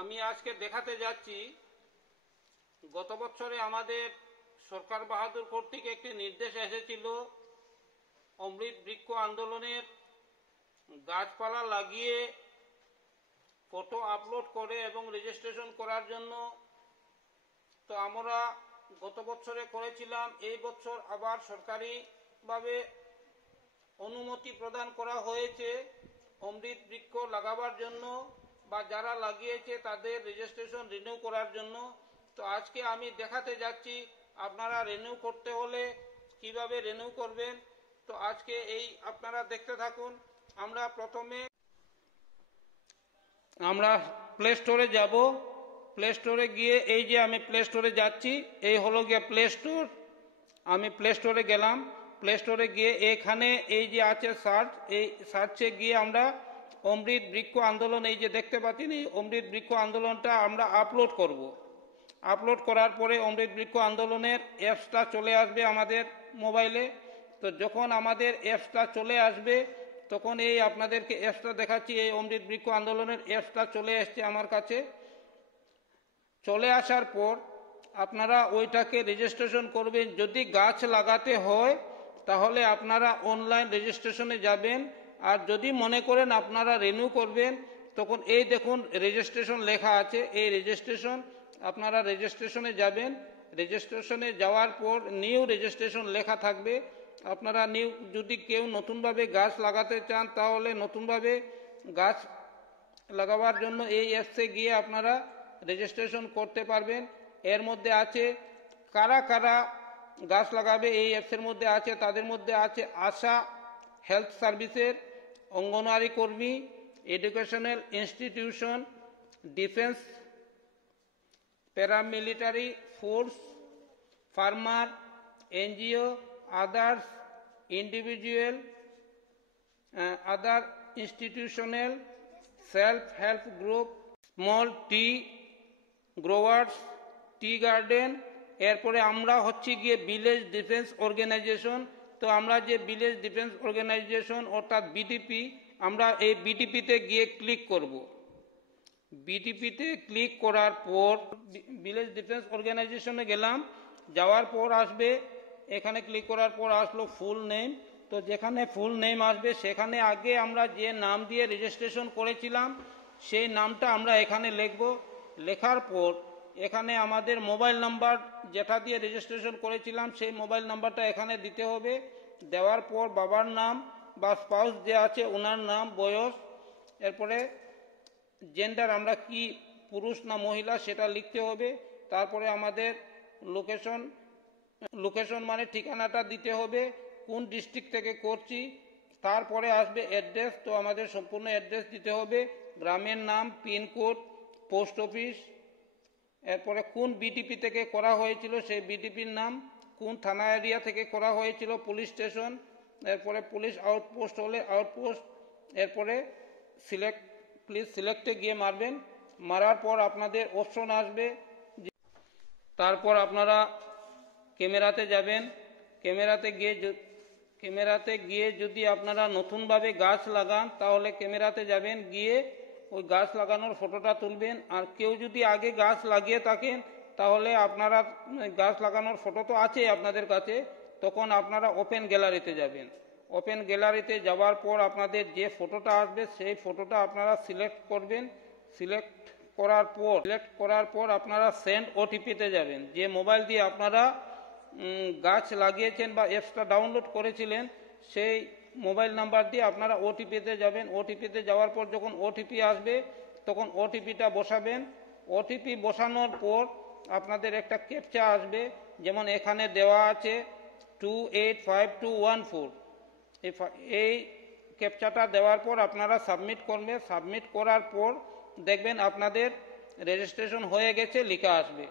আমি আজকে দেখাতে যাচ্ছি গত বছরে আমাদের সরকার বাহাদুর কর্তৃক একটি নির্দেশ এসেছিল অমৃত বৃক্ষ আন্দোলনের গাছপালা লাগিয়ে ফটো আপলোড করে এবং রেজিস্ট্রেশন করার জন্য। তো আমরা গত বছরে করেছিলাম, এই বছর আবার সরকারিভাবে অনুমতি প্রদান করা হয়েছে অমৃত বৃক্ষ লাগাবার জন্য বা যারা লাগিয়েছে তাদের রেজিস্ট্রেশন রিনিউ করার জন্য। তো আজকে আমি দেখাতে যাচ্ছি আপনারা রিনিউ করতে হলে কিভাবে রিনিউ করবেন। তো আজকে এই আপনারা দেখতে থাকুন। আমরা প্রথমে প্লে স্টোরে যাব। প্লে স্টোরে গিয়ে এই যে আমি প্লে স্টোরে যাচ্ছি, এই হলো গিয়ে প্লে স্টোর। আমি প্লে স্টোরে গেলাম। প্লে স্টোরে গিয়ে এখানে এই যে আছে সার্চ, এই সার্চে গিয়ে আমরা অমৃত বৃক্ষ আন্দোলন, এই যে দেখতে পাচ্ছেন এই অমৃত বৃক্ষ আন্দোলনটা আমরা আপলোড করব। আপলোড করার পরে অমৃত বৃক্ষ আন্দোলনের অ্যাপসটা চলে আসবে আমাদের মোবাইলে। তো যখন আমাদের অ্যাপসটা চলে আসবে তখন এই আপনাদেরকে অ্যাপসটা দেখাচ্ছি। এই অমৃত বৃক্ষ আন্দোলনের অ্যাপসটা চলে এসছে আমার কাছে। চলে আসার পর আপনারা ওইটাকে রেজিস্ট্রেশন করবেন। যদি গাছ লাগাতে হয় তাহলে আপনারা অনলাইন রেজিস্ট্রেশনে যাবেন, আর যদি মনে করেন আপনারা রিনিউ করবেন তখন এই দেখুন রেজিস্ট্রেশন লেখা আছে, এই রেজিস্ট্রেশন আপনারা রেজিস্ট্রেশনে যাবেন। রেজিস্ট্রেশনে যাওয়ার পর নিউ রেজিস্ট্রেশন লেখা থাকবে। আপনারা নিউ, যদি কেউ নতুনভাবে গাছ লাগাতে চান তাহলে নতুনভাবে গাছ লাগাবার জন্য এই অ্যাপসে গিয়ে আপনারা রেজিস্ট্রেশন করতে পারবেন। এর মধ্যে আছে কারা কারা গাছ লাগাবে, এই অ্যাপসের মধ্যে আছে, তাদের মধ্যে আছে আশা হেলথ সার্ভিসের, অঙ্গনওয়াড়ি কর্মী, educational institution, defence, paramilitary force, farmer, NGO, others individual, other institutional, self help group, small tea growers, tea garden. এরপরে আমরা হচ্ছে গিয়ে ভিলেজ ডিফেন্স অর্গানাইজেশন। তো আমরা যে ভিলেজ ডিফেন্স অর্গানাইজেশন অর্থাৎ বিডিপি, আমরা এই বিডিপিতে গিয়ে ক্লিক করব। বিডিপিতে ক্লিক করার পর ভিলেজ ডিফেন্স অর্গানাইজেশনে গেলাম। যাওয়ার পর আসবে, এখানে ক্লিক করার পর আসলো ফুল নেম। তো যেখানে ফুল নেম আসবে সেখানে আগে আমরা যে নাম দিয়ে রেজিস্ট্রেশন করেছিলাম সেই নামটা আমরা এখানে লিখব। লেখার পর এখানে আমাদের মোবাইল নাম্বার যেটা দিয়ে রেজিস্ট্রেশন করেছিলাম সেই মোবাইল নাম্বারটা এখানে দিতে হবে। দেওয়ার পর বাবার নাম বা স্পাউস যে আছে ওনার নাম, বয়স, এরপরে জেন্ডার আমরা কি পুরুষ না মহিলা সেটা লিখতে হবে। তারপরে আমাদের লোকেশন মানে ঠিকানাটা দিতে হবে, কোন ডিস্ট্রিক্ট থেকে করছি। তারপরে আসবে অ্যাড্রেস। তো আমাদের সম্পূর্ণ অ্যাড্রেস দিতে হবে, গ্রামের নাম, পিনকোড, পোস্ট অফিস, এরপরে কোন বিডিপি থেকে করা হয়েছিল সেই বিডিপির নাম, কোন থানা এরিয়া থেকে করা হয়েছিল, পুলিশ স্টেশন, এরপরে পুলিশ আউটপোস্ট হলে আউটপোস্ট, এরপরে প্লিজ সিলেক্টে গিয়ে মারবেন। মারার পর আপনাদের অপশন আসবে, তারপর আপনারা ক্যামেরাতে যাবেন। ক্যামেরাতে গিয়ে যদি আপনারা নতুনভাবে গাছ লাগান তাহলে ক্যামেরাতে যাবেন, গিয়ে ওই গাছ লাগানোর ফটোটা তুলবেন। আর কেউ যদি আগে গাছ লাগিয়ে থাকেন তাহলে আপনারা গাছ লাগানোর ফটো তো আছে আপনাদের কাছে, তখন আপনারা ওপেন গ্যালারিতে যাবেন। ওপেন গ্যালারিতে যাওয়ার পর আপনাদের যে ফটোটা আসবে সেই ফটোটা আপনারা সিলেক্ট করবেন। সিলেক্ট করার পর আপনারা সেন্ড ওটিপিতে যাবেন। যে মোবাইল দিয়ে আপনারা গাছ লাগিয়েছেন বা অ্যাপসটা ডাউনলোড করেছিলেন সেই মোবাইল নাম্বার দিয়ে আপনারা ওটিপিতে যাবেন। ওটিপিতে যাওয়ার পর যখন ওটিপি আসবে তখন ওটিপিটা বসাবেন। ওটিপি বসানোর পর আপনাদের একটা ক্যাপচা আসবে, যেমন এখানে দেওয়া আছে 285214। এই ক্যাপচাটা দেওয়ার পর আপনারা সাবমিট করবেন। সাবমিট করার পর দেখবেন আপনাদের রেজিস্ট্রেশন হয়ে গেছে লেখা আসবে।